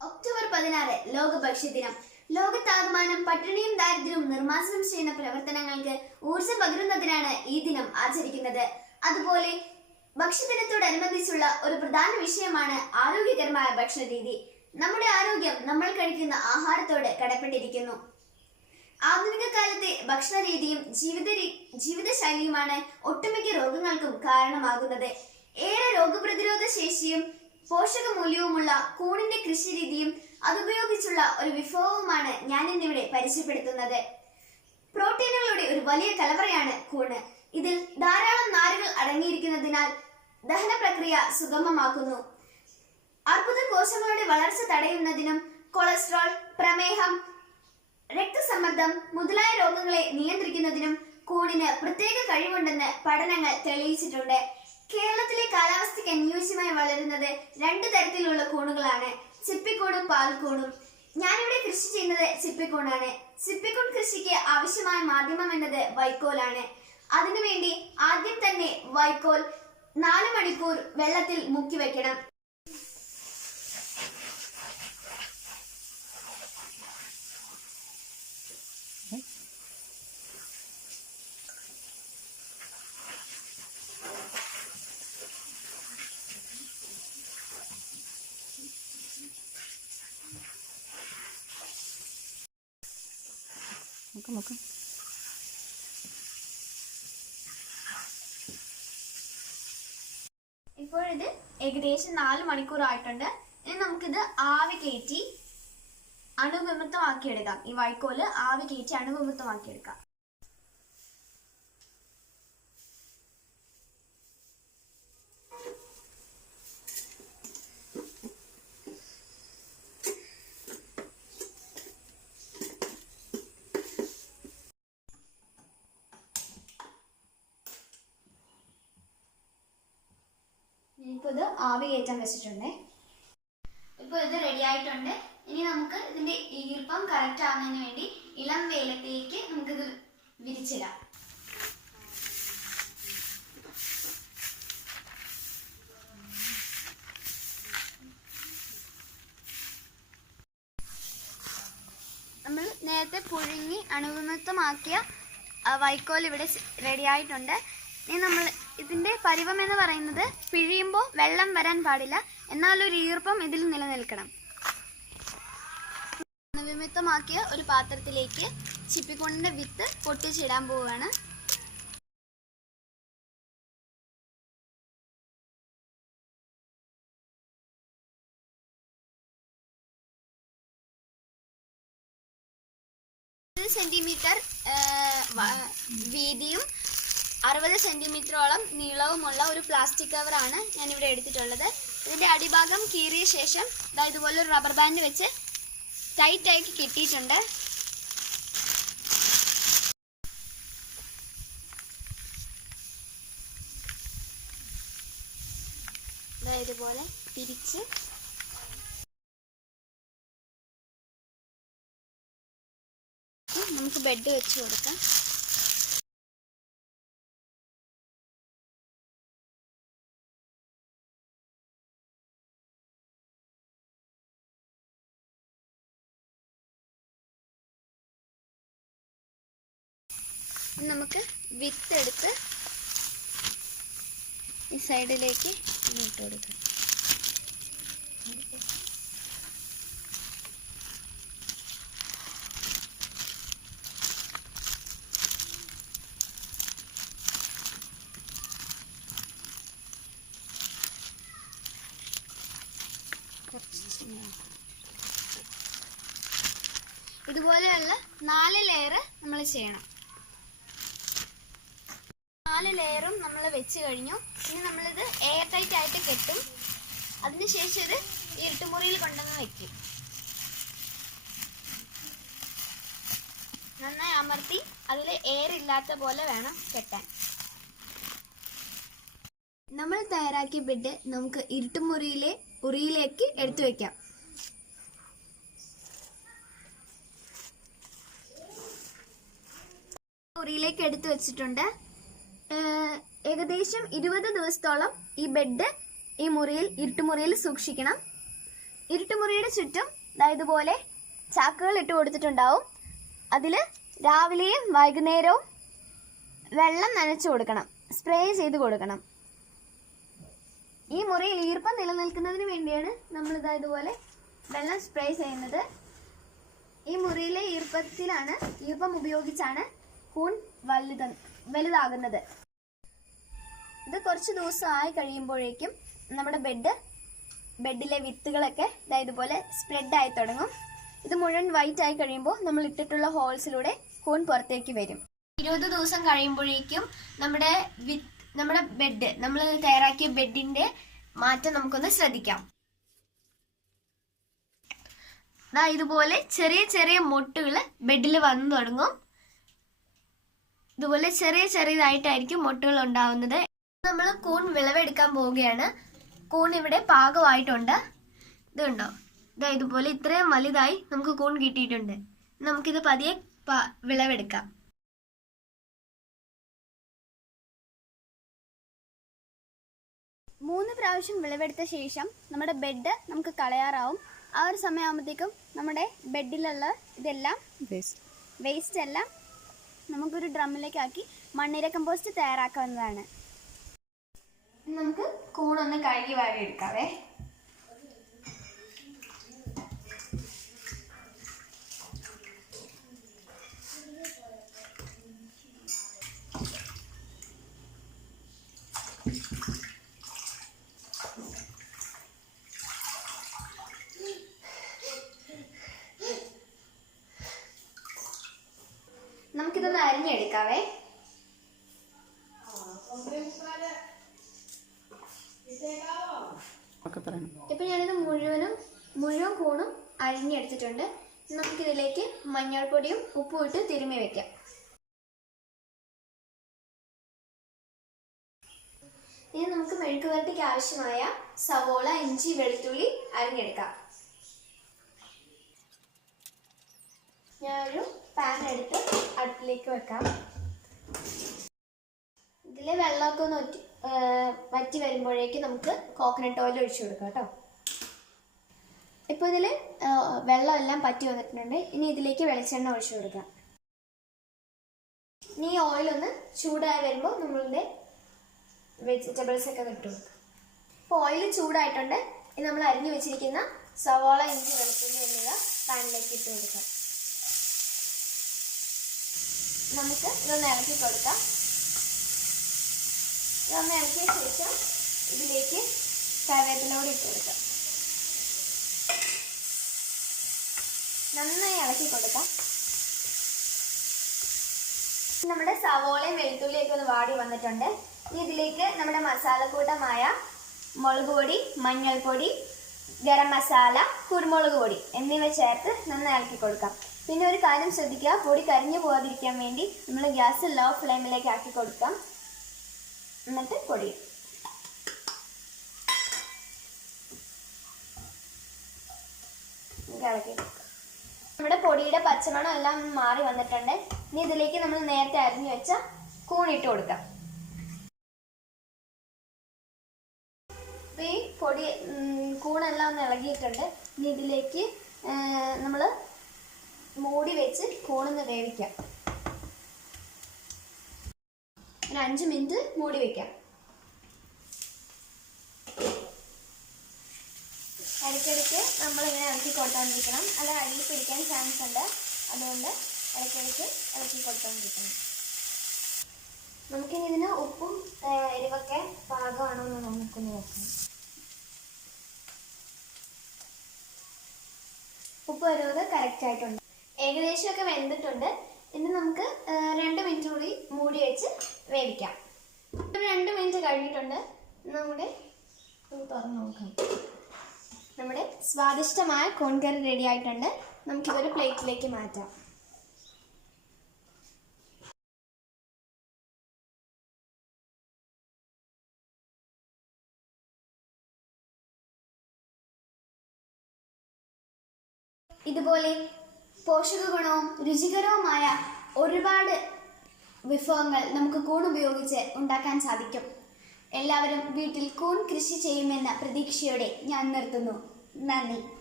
October 16 ലോക ഭക്ഷ്യദിനം. ലോകത്താകമാനം പട്ടിണിയും ദാരിദ്ര്യവും നിർമ്മാർജ്ജനം ചെയ്യുന്ന പ്രവർത്തനങ്ങൾക്ക് ഊർജം പകരുന്നതിനാണ് ഈ ദിനം ആചരിക്കുന്നത്. അതുപോലെ ഭക്ഷ്യദിനത്തോടനുബന്ധിച്ചുള്ള ഒരു പ്രധാന വിഷയമാണ് ആരോഗ്യകരമായ ഭക്ഷണരീതി. നമ്മുടെ ആരോഗ്യം നമ്മൾ കഴിക്കുന്ന ആഹാരത്തോട് കടപ്പെട്ടിരിക്കുന്നു. ആധുനിക കാലത്തെ ഭക്ഷണരീതിയും ജീവിതശൈലിയുമാണ് ഒട്ടുമിക്ക രോഗങ്ങൾക്കും കാരണമാകുന്നത്. ഏറെ രോഗപ്രതിരോധ ശേഷിയും പോഷകമൂല്യവുമുള്ള കൂണിന്റെ കൃഷിരീതിയും അതുപയോഗിച്ചുള്ള ഒരു വിഭവവുമാണ് ഞാൻ ഇന്നിവിടെ പരിചയപ്പെടുത്തുന്നത്. പ്രോട്ടീനുകളുടെ ഒരു വലിയ കലവറയാണ് കൂണ്. ഇതിൽ ധാരാളം നാരുകൾ അടങ്ങിയിരിക്കുന്നതിനാൽ ദഹന പ്രക്രിയ സുഗമമാക്കുന്നു. അർബുദ കോശങ്ങളുടെ വളർച്ച തടയുന്നതിനും കൊളസ്ട്രോൾ, പ്രമേഹം, രക്തസമ്മർദ്ദം മുതലായ രോഗങ്ങളെ നിയന്ത്രിക്കുന്നതിനും കൂണിന് പ്രത്യേക കഴിവുണ്ടെന്ന് പഠനങ്ങൾ തെളിയിച്ചിട്ടുണ്ട്. കേരളത്തിലെ കാലാവസ്ഥയ്ക്ക് അനുയോജ്യമായി വളരുന്നത് രണ്ടു തരത്തിലുള്ള കൂണുകളാണ്, ചിപ്പിക്കൂണും പാൽക്കൂണും. ഞാനിവിടെ കൃഷി ചെയ്യുന്നത് ചിപ്പിക്കൂണാണ്. ചിപ്പിക്കൂൺ കൃഷിക്ക് ആവശ്യമായ മാധ്യമം എന്നത് വൈക്കോലാണ്. അതിനുവേണ്ടി ആദ്യം തന്നെ വൈക്കോൽ 4 മണിക്കൂർ വെള്ളത്തിൽ മുക്കി വെക്കണം. ഇപ്പോഴിത് ഏകദേശം 4 മണിക്കൂർ ആയിട്ടുണ്ട്. ഇനി നമുക്കിത് ആവി കയറ്റി അണുവിമുക്തമാക്കിയെടുക്കാം. ഈ വൈക്കോല് ആവി കയറ്റി അണുവിമുക്തമാക്കിയെടുക്കാം. ഇപ്പോൾ ഇത് ആവി കയറ്റാൻ വെച്ചിട്ടുണ്ട്. ഇപ്പോൾ ഇത് റെഡി ആയിട്ടുണ്ട്. ഇനി നമുക്ക് ഇതിന്റെ ഈർപ്പം കറക്റ്റ് ആവുന്നതിന് വേണ്ടി ഇളം വെയിലത്തേക്ക് നമുക്കിത് വിരിച്ചിടാം. നമ്മൾ നേരത്തെ പുഴുങ്ങി അണുവിമുക്തമാക്കിയ വൈക്കോൽ ഇവിടെ റെഡി ആയിട്ടുണ്ട്. ഇനി നമ്മൾ ഇതിന്റെ പരുവം എന്ന് പറയുന്നത് പിഴിയുമ്പോൾ വെള്ളം വരാൻ പാടില്ല, എന്നാലൊരു ഈർപ്പം ഇതിൽ നിലനിൽക്കണം. അണുവിമുക്തമാക്കിയ ഒരു പാത്രത്തിലേക്ക് ചിപ്പിക്കൂണിന്റെ വിത്ത് പൊട്ടിച്ചിടാൻ പോവുകയാണ്. സെന്റിമീറ്റർ വീതിയും 60 സെന്റിമീറ്ററോളം നീളവുമുള്ള ഒരു പ്ലാസ്റ്റിക് കവറാണ് ഞാനിവിടെ എടുത്തിട്ടുള്ളത്. ഇതിൻ്റെ അടിഭാഗം കീറിയ ശേഷം ഇതുപോലെ ഒരു റബ്ബർ ബാൻഡ് വെച്ച് ടൈറ്റാക്കി കെട്ടിയിട്ടുണ്ട്. ഇതുപോലെ തിരിച്ച് നമുക്ക് ബെഡ് വെച്ച് കൊടുക്കാം. നമുക്ക് വിത്ത് എടുത്ത് ഈ സൈഡിലേക്ക് ഇട്ട് കൊടുക്കാം. ഇതുപോലെയുള്ള 4 ലെയർ നമ്മൾ ചെയ്യണം. 4 ലെയറും നമ്മൾ വെച്ച് കഴിഞ്ഞു. ഇനി നമ്മളിത് എയർ ടൈറ്റ് ആയിട്ട് കെട്ടും. അതിനുശേഷം ഇത് ഇരുട്ടുമുറിയിൽ കൊണ്ടുവന്ന് വെക്കും. നന്നായി അമർത്തി അതിൽ എയർ ഇല്ലാത്ത പോലെ വേണം കെട്ടാൻ. നമ്മൾ തയ്യാറാക്കിയ ബെഡ് നമുക്ക് ഉറിയിലേക്ക് എടുത്തു വെക്കാം. ഉറിയിലേക്ക് എടുത്തു വെച്ചിട്ടുണ്ട്. ഏകദേശം 20 ദിവസത്തോളം ഈ ബെഡ് ഈ ഇരുട്ടുമുറിയിൽ സൂക്ഷിക്കണം. ഇരുട്ടുമുറിയുടെ ചുറ്റും ഇതുപോലെ ചാക്കുകൾ ഇട്ട് കൊടുത്തിട്ടുണ്ടാവും. അതിൽ രാവിലെയും വൈകുന്നേരവും വെള്ളം നനച്ചു കൊടുക്കണം, സ്പ്രേ ചെയ്ത് കൊടുക്കണം. ഈ മുറിയിൽ ഈർപ്പം നിലനിൽക്കുന്നതിന് വേണ്ടിയാണ് നമ്മൾ ഇതുപോലെ വെള്ളം സ്പ്രേ ചെയ്യുന്നത്. ഈ മുറിയിലെ ഈർപ്പം ഉപയോഗിച്ചാണ് കൂൺ വലുതാകുന്നത്. ഇത് കുറച്ച് ദിവസമായി കഴിയുമ്പോഴേക്കും നമ്മുടെ ബെഡിലെ വിത്തുകളൊക്കെ ഇതുപോലെ സ്പ്രെഡ് ആയി തുടങ്ങും. ഇത് മുഴുവൻ വൈറ്റ് ആയി കഴിയുമ്പോൾ നമ്മൾ ഇട്ടിട്ടുള്ള ഹോൾസിലൂടെ കൂൺ പുറത്തേക്ക് വരും. 20 ദിവസം കഴിയുമ്പോഴേക്കും നമ്മുടെ ബെഡ്, നമ്മൾ തയ്യാറാക്കിയ ബെഡിന്റെ മാറ്റം നമുക്കൊന്ന് ശ്രദ്ധിക്കാം. ഇതുപോലെ ചെറിയ ചെറിയ മൊട്ടുകൾ ബെഡിൽ വന്നു തുടങ്ങും. ഇതുപോലെ ചെറിയതായിട്ടായിരിക്കും മൊട്ടുകൾ ഉണ്ടാവുന്നത്. നമ്മൾ കൂൺ വിളവെടുക്കാൻ പോവുകയാണ്. കൂൺ ഇവിടെ പാകമായിട്ടുണ്ട്. ഇതുണ്ടോ, ഇതുപോലെ ഇത്രയും വലുതായി നമുക്ക് കൂൺ കിട്ടിയിട്ടുണ്ട്. നമുക്കിത് പതിയെ വിളവെടുക്കാം. മൂന്ന് പ്രാവശ്യം വിളവെടുത്ത ശേഷം നമ്മുടെ ബെഡ് നമുക്ക് കളയാറാവും. ആ ഒരു സമയമാകുമ്പോഴത്തേക്കും നമ്മുടെ ബെഡിലുള്ള ഇതെല്ലാം വേസ്റ്റ് എല്ലാം നമുക്കൊരു ഡ്രമ്മിലേക്ക് ആക്കി മണ്ണിര കമ്പോസ്റ്റ് തയ്യാറാക്കാവുന്നതാണ്. നമുക്ക് കൂണൊന്ന് കഴുകി വാരി എടുക്കാവേ. നമുക്കിതൊന്ന് അരിഞ്ഞെടുക്കാവേ. ഇപ്പൊ ഞാനിത് മുഴുവൻ കൂണും അരിഞ്ഞെടുത്തിട്ടുണ്ട്. നമുക്കിതിലേക്ക് മഞ്ഞൾപ്പൊടിയും ഉപ്പും ഇട്ട് തിരുമ്മി വെക്കാം. ഇനി നമുക്ക് മെഴുക്കുവരട്ടിക്ക് ആവശ്യമായ സവോള, ഇഞ്ചി, വെളുത്തുള്ളി അരിഞ്ഞെടുക്കാം. ഞാനൊരു പാൻ എടുത്ത് അടുപ്പിലേക്ക് വെക്കാം. ഇതിലെ വെള്ളമൊക്കെ ഒന്ന് വറ്റി വരുമ്പോഴേക്ക് നമുക്ക് കോക്കനട്ട് ഓയിൽ ഒഴിച്ചു കൊടുക്കാം കേട്ടോ. ഇപ്പോൾ ഇതിൽ വെള്ളമെല്ലാം പറ്റി വന്നിട്ടുണ്ട്. ഇനി ഇതിലേക്ക് വെളിച്ചെണ്ണ ഒഴിച്ചു കൊടുക്കാം. ഇനി ഈ ഓയിലൊന്ന് ചൂടായി വരുമ്പോൾ നമ്മളുടെ വെജിറ്റബിൾസ് ഒക്കെ ഇട്ട് കൊടുക്കാം. ഇപ്പോൾ ഓയിൽ ചൂടായിട്ടുണ്ട്. ഇനി നമ്മൾ അരിഞ്ഞു വെച്ചിരിക്കുന്ന സവാള, ഇഞ്ചി, വെളുത്തുള്ളി എന്നിവ പാനിലേക്ക് ഇട്ട് കൊടുക്കാം. നമുക്ക് ഇതൊന്ന് ഇളക്കി കൊടുക്കാം. ഇതൊന്ന് ഇളക്കിയ ശേഷം ഇതിലേക്ക് കറിവേപ്പിലയോട് ഇട്ട് കൊടുക്കാം. നന്നായി ഇളക്കി കൊടുക്കാം. നമ്മുടെ സവോളയും വെളുത്തുള്ളിയൊക്കെ ഒന്ന് വാടി വന്നിട്ടുണ്ട്. ഇനി ഇതിലേക്ക് നമ്മുടെ മസാലക്കൂട്ടമായ മുളക് പൊടി, മഞ്ഞൾപ്പൊടി, ഗരം മസാല, കുരുമുളക് പൊടി എന്നിവ ചേർത്ത് നന്നായി ഇളക്കി കൊടുക്കാം. പിന്നെ ഒരു കാര്യം ശ്രദ്ധിക്കുക, പൊടി കരിഞ്ഞു പോകാതിരിക്കാൻ വേണ്ടി നമ്മൾ ഗ്യാസ് ലോ ഫ്ലെയിമിലേക്ക് ആക്കി കൊടുക്കാം. എന്നിട്ട് പൊടി ഇളക്കി കൊടുക്കാം. നമ്മുടെ പൊടിയുടെ പച്ചമണം എല്ലാം മാറി വന്നിട്ടുണ്ട്. ഇനി ഇതിലേക്ക് നമ്മൾ നേരത്തെ അരിഞ്ഞു വെച്ച കൂണിട്ട് കൊടുക്കാം. ഈ കൂണെല്ലാം ഒന്ന് ഇളകിയിട്ടുണ്ട്. ഇനി ഇതിലേക്ക് നമ്മൾ മൂടി വെച്ച് കൂണൊന്ന് വേവിക്കാം. ഒരു 5 മിനിറ്റ് മൂടി വെക്കാം. ഇടയ്ക്കിടയ്ക്ക് നമ്മളിങ്ങനെ ഇളക്കി കൊടുത്തോണ്ടിരിക്കണം, അല്ല അടിയിൽ പിടിക്കാൻ ചാൻസ് ഉണ്ട്. അതുകൊണ്ട് ഇടയ്ക്കിടയ്ക്ക് ഇളക്കി കൊടുത്തോണ്ടിരിക്കണം. നമുക്കിനി ഇതിന് ഉപ്പും എരിവൊക്കെ പാകമാണോ എന്ന് നമുക്കൊന്ന് നോക്കാം. ഉപ്പ് എരിവ് കറക്റ്റ് ആയിട്ടുണ്ട്. ഏകദേശമൊക്കെ വെന്തിട്ടുണ്ട്. ഇനി നമുക്ക് 2 മിനിറ്റ് കൂടി മൂടി വെച്ച് വേവിക്കാം. 2 മിനിറ്റ് കഴിഞ്ഞിട്ടുണ്ട്. നമുക്ക് തുറന്ന് നോക്കാം. നമ്മുടെ സ്വാദിഷ്ടമായ കൂൺ കറി റെഡി ആയിട്ടുണ്ട്. നമുക്കിതൊരു പ്ലേറ്റിലേക്ക് മാറ്റാം. ഇതുപോലെ പോഷക ഗുണവും രുചികരവുമായ ഒരുപാട് വിഭവങ്ങൾ നമുക്ക് കൂൺ ഉപയോഗിച്ച് ഉണ്ടാക്കാൻ സാധിക്കും. എല്ലാവരും വീട്ടിൽ കൂൺ കൃഷി ചെയ്യുമെന്ന പ്രതീക്ഷയോടെ ഞാൻ നിർത്തുന്നു. നന്ദി.